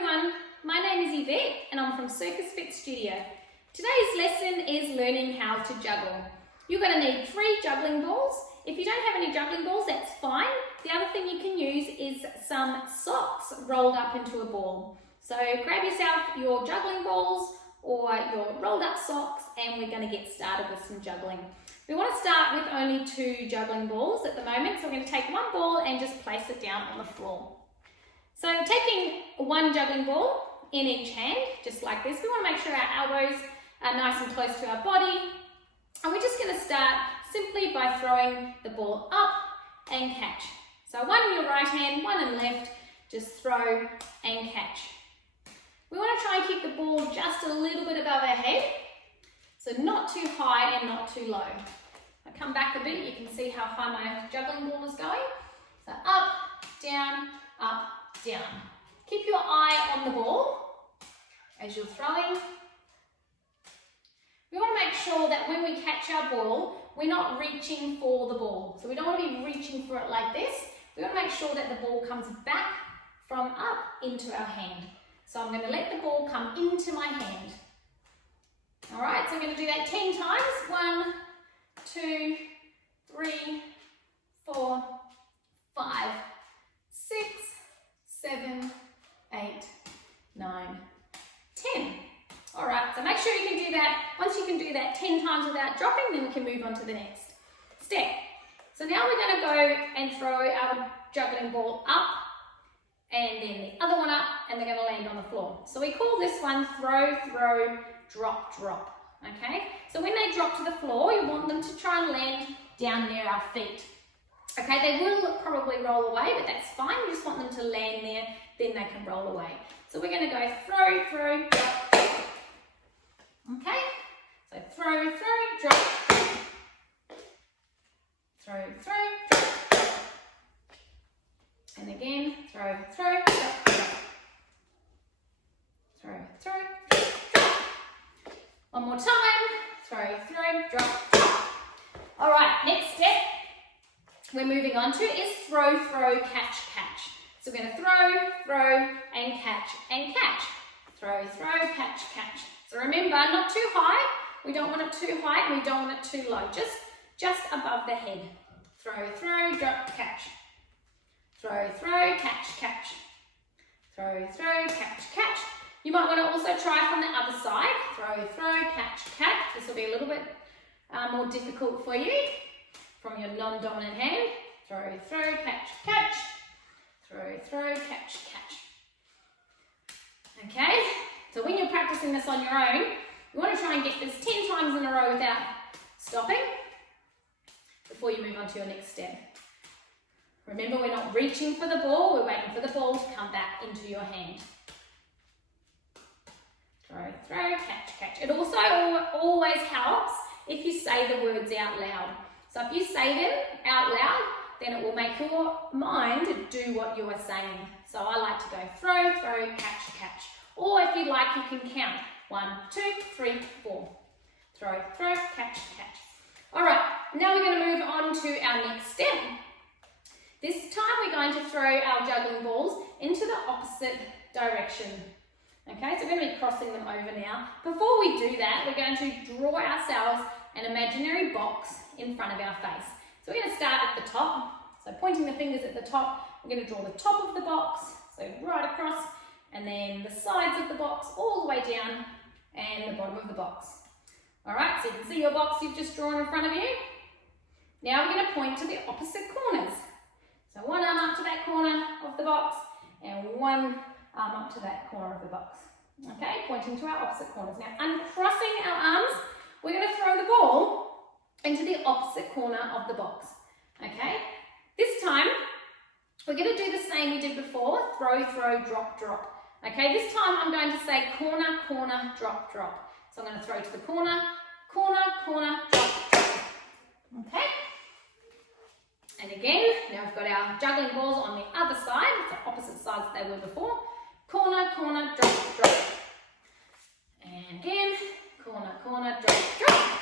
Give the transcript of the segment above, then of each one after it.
everyone, my name is Yvette and I'm from Circus Fit Studio. Today's lesson is learning how to juggle. You're going to need 3 juggling balls. If you don't have any juggling balls, that's fine. The other thing you can use is some socks rolled up into a ball. So grab yourself your juggling balls or your rolled up socks and we're going to get started with some juggling. We want to start with only 2 juggling balls at the moment, so we're going to take one ball and just place it down on the floor. So taking 1 juggling ball in each hand, just like this, we want to make sure our elbows are nice and close to our body. And we're just going to start simply by throwing the ball up and catch. So one in your right hand, one in left, just throw and catch. We want to try and keep the ball just a little bit above our head, so not too high and not too low. I come back a bit, you can see how high my juggling ball is going. So up, down, down. Keep your eye on the ball as you're throwing. We want to make sure that when we catch our ball, we're not reaching for the ball. So we don't want to be reaching for it like this. We want to make sure that the ball comes back from up into our hand. So I'm going to let the ball come into my hand. All right, so I'm going to do that 10 times. 1, 2, 3, 4, 5, 6, 7, 8, 9, 10. All right, so make sure you can do that. Once you can do that 10 times without dropping, then we can move on to the next step. So now we're going to go and throw our juggling ball up and then the other one up, and they're going to land on the floor. So we call this one throw, throw, drop, drop. Okay, so when they drop to the floor, you want them to try and land down near our feet. Okay, they will probably roll away, but that's fine. You just want them to land there, then they can roll away. So we're going to go throw, throw, drop, drop. Okay, so throw, throw, drop, drop. Throw, throw, drop, drop. And again, throw, throw, drop, drop. Throw, throw, drop, drop. One more time. Throw, throw, drop, drop. All right, next step we're moving on to is throw, throw, catch, catch. So we're going to throw, throw, and catch, and catch. Throw, throw, catch, catch. So remember, not too high. We don't want it too high, and we don't want it too low. Just above the head. Throw, throw, drop, catch. Throw, throw, catch, catch. Throw, throw, catch, catch. You might want to also try from the other side. Throw, throw, catch, catch. This will be a little bit more difficult for you from your non-dominant hand. Throw, throw, catch, catch. Throw, throw, catch, catch. Okay, so when you're practicing this on your own, you want to try and get this 10 times in a row without stopping before you move on to your next step. Remember, we're not reaching for the ball, we're waiting for the ball to come back into your hand. Throw, throw, catch, catch. It also always helps if you say the words out loud. So if you say them out loud, then it will make your mind do what you are saying. So I like to go throw, throw, catch, catch. Or if you like, you can count. 1, 2, 3, 4. Throw, throw, catch, catch. All right, now we're going to move on to our next step. This time we're going to throw our juggling balls into the opposite direction. Okay, so we're going to be crossing them over now. Before we do that, we're going to draw ourselves an imaginary box in front of our face. So we're going to start at the top. So pointing the fingers at the top, we're going to draw the top of the box, so right across, and then the sides of the box all the way down, and the bottom of the box. All right, so you can see your box you've just drawn in front of you. Now we're going to point to the opposite corners. So one arm up to that corner of the box, and one arm up to that corner of the box. Okay, pointing to our opposite corners. Now, uncrossing our arms, we're going to throw the ball into the opposite corner of the box. Okay, this time we're going to do the same we did before, throw, throw, drop, drop. Okay, this time I'm going to say corner, corner, drop, drop. So I'm going to throw to the corner, corner, corner, drop, drop. Okay. And again, now we've got our juggling balls on the other side, it's the opposite sides they were before. Corner, corner, drop, drop. And again, corner, corner, drop, drop.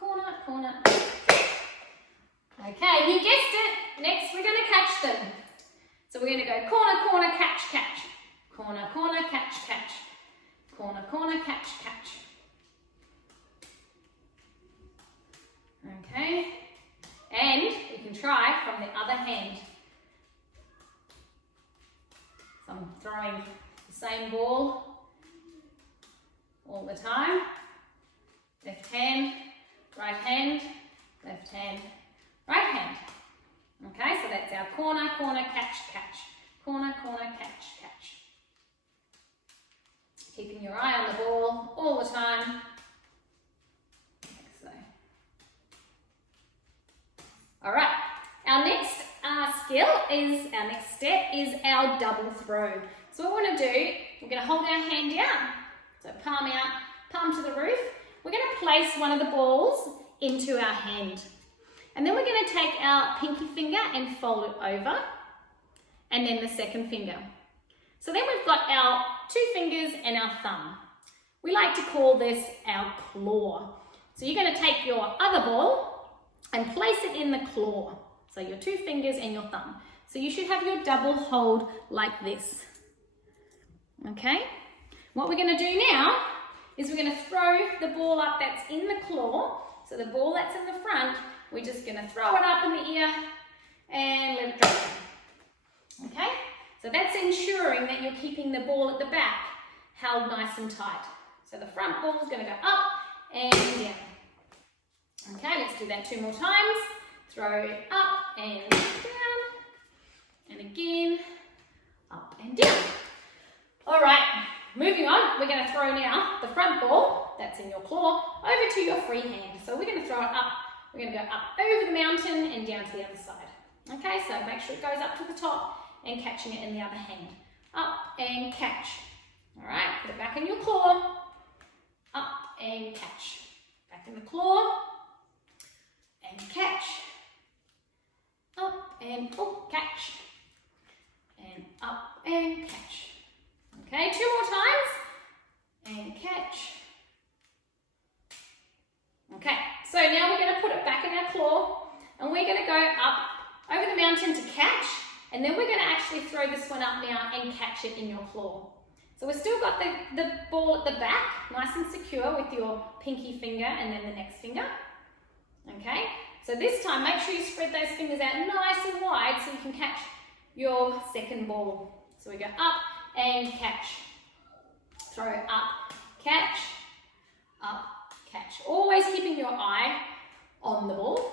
Corner, corner, drop, drop. Okay, you guessed it. Next, we're going to catch them. So we're going to go corner, corner, catch, catch. Corner, corner, catch, catch. Corner, corner, catch, catch. Okay, and you can try from the other hand. So I'm throwing the same ball all the time. Left hand, right hand, left hand, right hand. Okay, so that's our corner, corner, catch, catch. Corner, corner, catch, catch. Keeping your eye on the ball all the time. So. All right, our next step is our double throw. So what we want to do, we're going to hold our hand out, so palm out, palm to the roof. We're going to place one of the balls into our hand. And then we're going to take our pinky finger and fold it over, and then the second finger. So then we've got our 2 fingers and our thumb. We like to call this our claw. So you're going to take your other ball and place it in the claw. So your 2 fingers and your thumb. So you should have your double hold like this. Okay? What we're going to do now is we're going to throw the ball up that's in the claw. So the ball that's in the front, we're just going to throw it up in the air and let it drop. Okay? So that's ensuring that you're keeping the ball at the back held nice and tight. So the front ball is going to go up and down. Okay, let's do that 2 more times. Throw it up and down. And again, up and down. All right, moving on. We're going to throw now the front ball that's in your claw over to your free hand. So we're going to throw it up. We're going to go up over the mountain and down to the other side. Okay, so make sure it goes up to the top and catching it in the other hand. Up and catch. All right, put it back in your claw. Up and catch. Back in the claw and catch. Up and catch. And up and catch. Okay, 2 more times. And catch. Okay, so now we're going to put it back in our claw and we're going to go up over the mountain to catch, and then we're going to actually throw this one up now and catch it in your claw. So we've still got the ball at the back, nice and secure with your pinky finger and then the next finger. Okay, so this time make sure you spread those fingers out nice and wide so you can catch your second ball. So we go up and catch. Throw up, catch, up, catch. Always keeping your eye on the ball,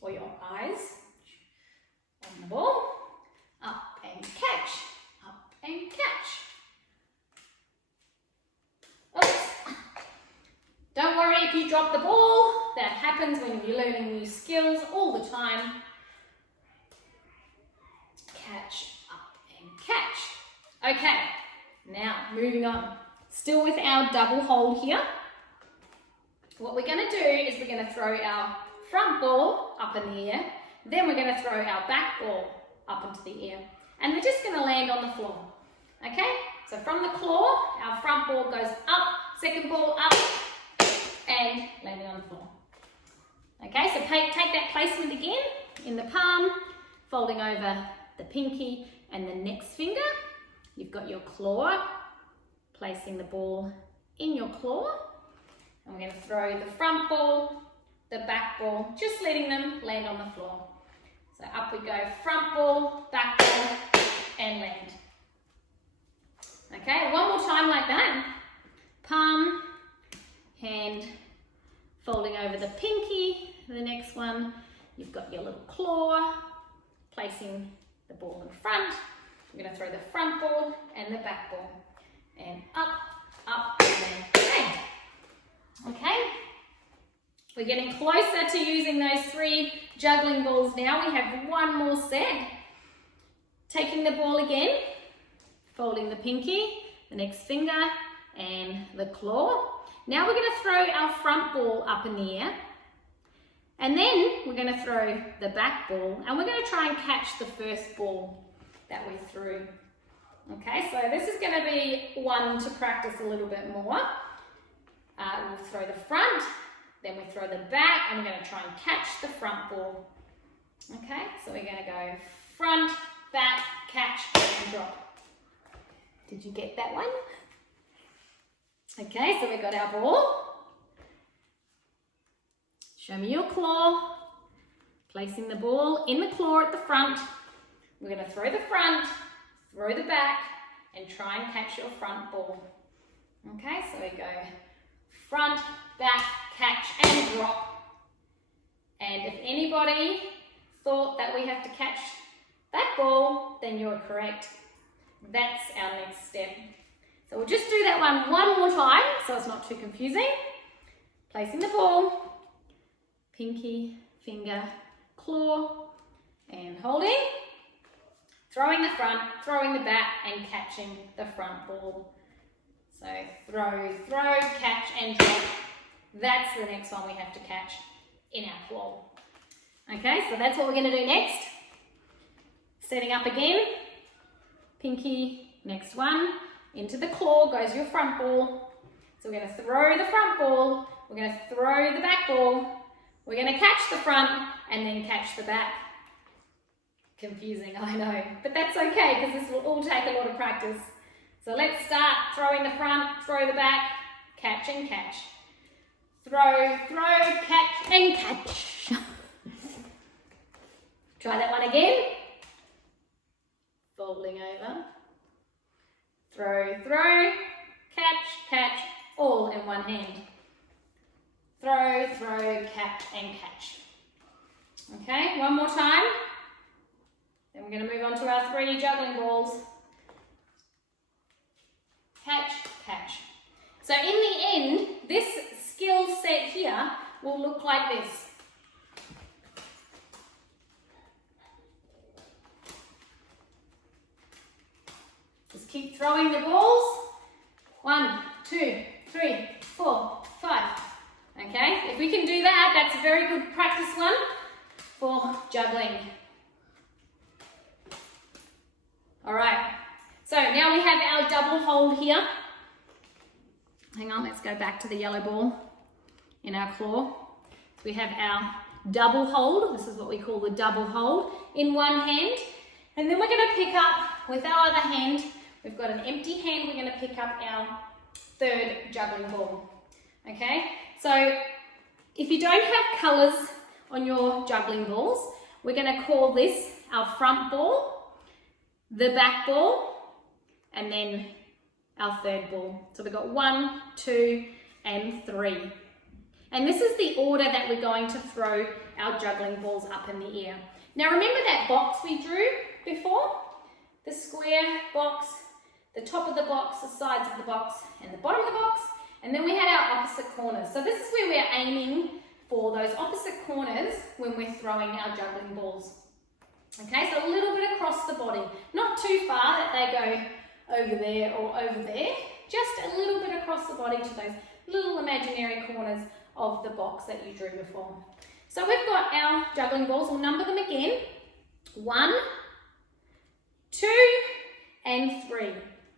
or your eyes on the ball. Up and catch, up and catch. Oops. Don't worry if you drop the ball. That happens when you're learning new skills all the time. Catch, up and catch. Okay, now moving on. Still with our double hold here. What we're going to do is we're going to throw our front ball up in the air. Then we're going to throw our back ball up into the air. And we're just going to land on the floor. Okay? So from the claw, our front ball goes up, second ball up, and landing on the floor. Okay, so take that placement again in the palm, folding over the pinky and the next finger. You've got your claw, placing the ball in your claw. And we're going to throw the front ball, the back ball, just letting them land on the floor. So up we go, front ball, back ball, and land. Okay, one more time like that. Palm, hand, folding over the pinky. The next one, you've got your little claw, placing the ball in front. We're going to throw the front ball and the back ball. And up, and land. Okay, we're getting closer to using those 3 juggling balls now. We have one more set. Taking the ball again, folding the pinky, the next finger, and the claw. Now we're going to throw our front ball up in the air. And then we're going to throw the back ball, and we're going to try and catch the first ball that we threw. Okay, so this is going to be one to practice a little bit more. We'll throw the front, then we throw the back, and we're going to try and catch the front ball. Okay, so we're going to go front, back, catch, and drop. Did you get that one? Okay, so we got our ball. Show me your claw. Placing the ball in the claw at the front. We're going to throw the front, throw the back, and try and catch your front ball. Okay, so we go front, back, catch, and drop. And if anybody thought that we have to catch that ball, then you're correct. That's our next step. So we'll just do that one more time so it's not too confusing. Placing the ball, pinky, finger, claw, and holding. Throwing the front, throwing the back, and catching the front ball. So throw, catch, and drop. That's the next one we have to catch in our claw. Okay, so that's what we're going to do next. Setting up again. Pinky, next one. Into the claw goes your front ball. So we're going to throw the front ball. We're going to throw the back ball. We're going to catch the front and then catch the back. Confusing, I know, but that's okay because this will all take a lot of practice. So let's start throwing the front, throw the back, catch and catch. Throw, catch and catch. Try that one again. Folding over. Throw, catch, all in one hand. Throw, catch and catch. Okay, one more time. Then we're going to move on to our 3 juggling balls. Catch, catch. So in the end, this skill set here will look like this. Just keep throwing the balls. 1, 2, 3, 4, 5. Okay, if we can do that, that's a very good practice one for juggling. All right, so now we have our double hold here. Hang on, let's go back to the yellow ball in our claw. So we have our double hold. This is what we call the double hold in one hand. And then we're going to pick up with our other hand. We've got an empty hand. We're going to pick up our 3rd juggling ball. Okay, so if you don't have colours on your juggling balls, we're going to call this our front ball, the back ball, and then our 3rd ball. So we've got 1, 2, and 3. And this is the order that we're going to throw our juggling balls up in the air. Now remember that box we drew before? The square box, the top of the box, the sides of the box, and the bottom of the box. And then we had our opposite corners. So this is where we're aiming for those opposite corners when we're throwing our juggling balls. Okay, so a little bit across the body. Not too far that they go over there or over there. Just a little bit across the body to those little imaginary corners of the box that you drew before. So we've got our juggling balls. We'll number them again. 1, 2, and 3.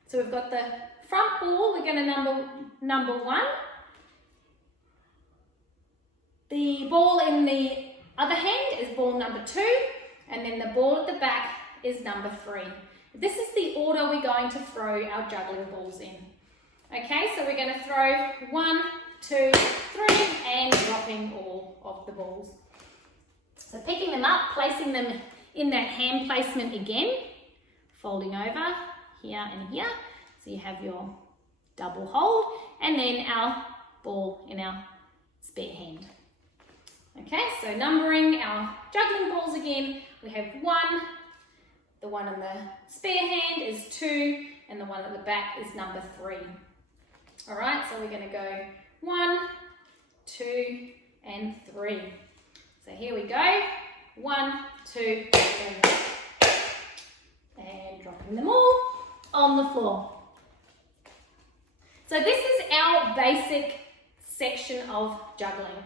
So we've got the front ball. We're going to number 1. The ball in the other hand is ball number 2. And then the ball at the back is number 3. This is the order we're going to throw our juggling balls in. Okay, so we're going to throw 1, 2, 3, and dropping all of the balls. So picking them up, placing them in that hand placement again, folding over here and here. So you have your double hold, and then our ball in our spare hand. Okay, so numbering our juggling balls again, we have 1, the one in the spare hand is 2, and the one at the back is number 3. All right, so we're going to go 1, 2, and 3. So here we go, 1, 2, 3. And dropping them all on the floor. So this is our basic section of juggling.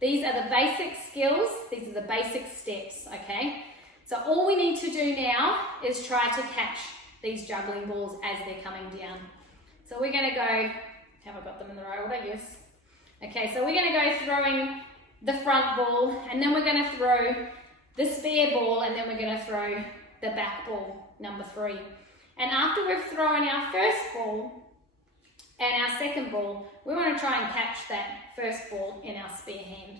These are the basic skills, these are the basic steps, okay? So all we need to do now is try to catch these juggling balls as they're coming down. So we're going to go, have I got them in the right order? Yes. Okay, so we're going to go throwing the front ball, and then we're going to throw the spare ball, and then we're going to throw the back ball, number 3. And after we've thrown our first ball and our second ball, we want to try and catch that first ball in our spare hand.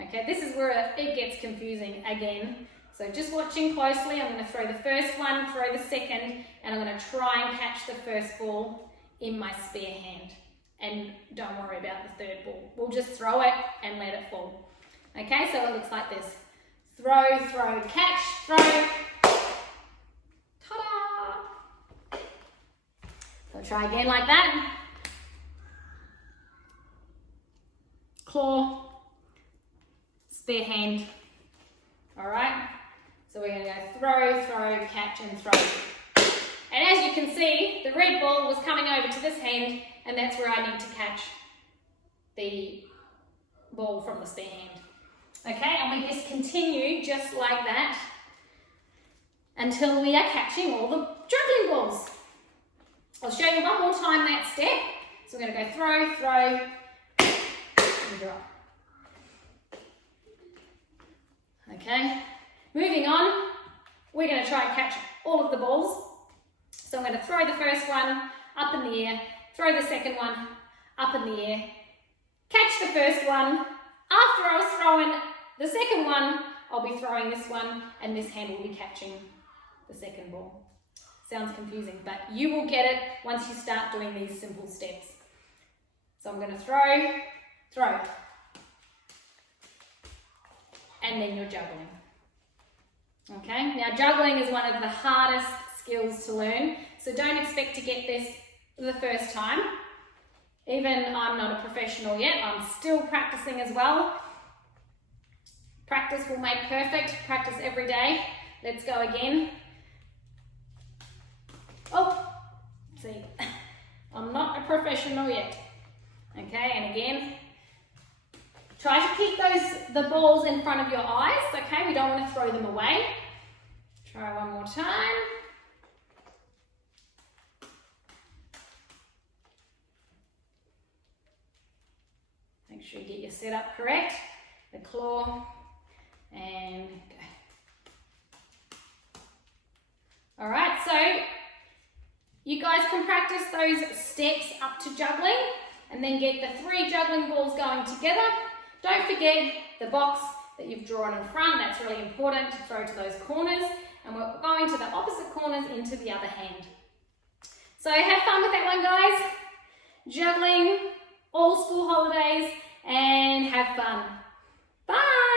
Okay, this is where it gets confusing again. So just watching closely, I'm going to throw the first one, throw the second, and I'm going to try and catch the first ball in my spare hand. And don't worry about the third ball. We'll just throw it and let it fall. Okay, so it looks like this. Throw, throw, catch, throw. Ta-da! So try again like that. Claw, spare hand. All right, so we're going to go throw, throw, catch, and throw. And as you can see, the red ball was coming over to this hand, and that's where I need to catch the ball from the spare hand. Okay, and we just continue just like that until we are catching all the juggling balls. I'll show you one more time that step. So we're going to go throw, throw, and drop. Okay, moving on, we're going to try and catch all of the balls. So I'm going to throw the first one up in the air, throw the second one up in the air, catch the first one. After I was throwing the second one, I'll be throwing this one, and this hand will be catching the second ball. Sounds confusing, but you will get it once you start doing these simple steps. So I'm going to throw, throw, and then you're juggling. Okay, now juggling is one of the hardest skills to learn, so don't expect to get this the first time. Even I'm not a professional yet, I'm still practicing as well. Practice will make perfect, practice every day. Let's go again. Oh, see, I'm not a professional yet. Okay, and again, try to keep the balls in front of your eyes, okay? We don't want to throw them away. Try one more time. Make sure you get your setup correct. The claw, and go. All right, so you guys can practice those steps up to juggling and then get the 3 juggling balls going together. Don't forget the box that you've drawn in front. That's really important to throw to those corners, and we're going to the opposite corners into the other hand. So have fun with that one, guys. Juggling, all school holidays, and have fun. Bye.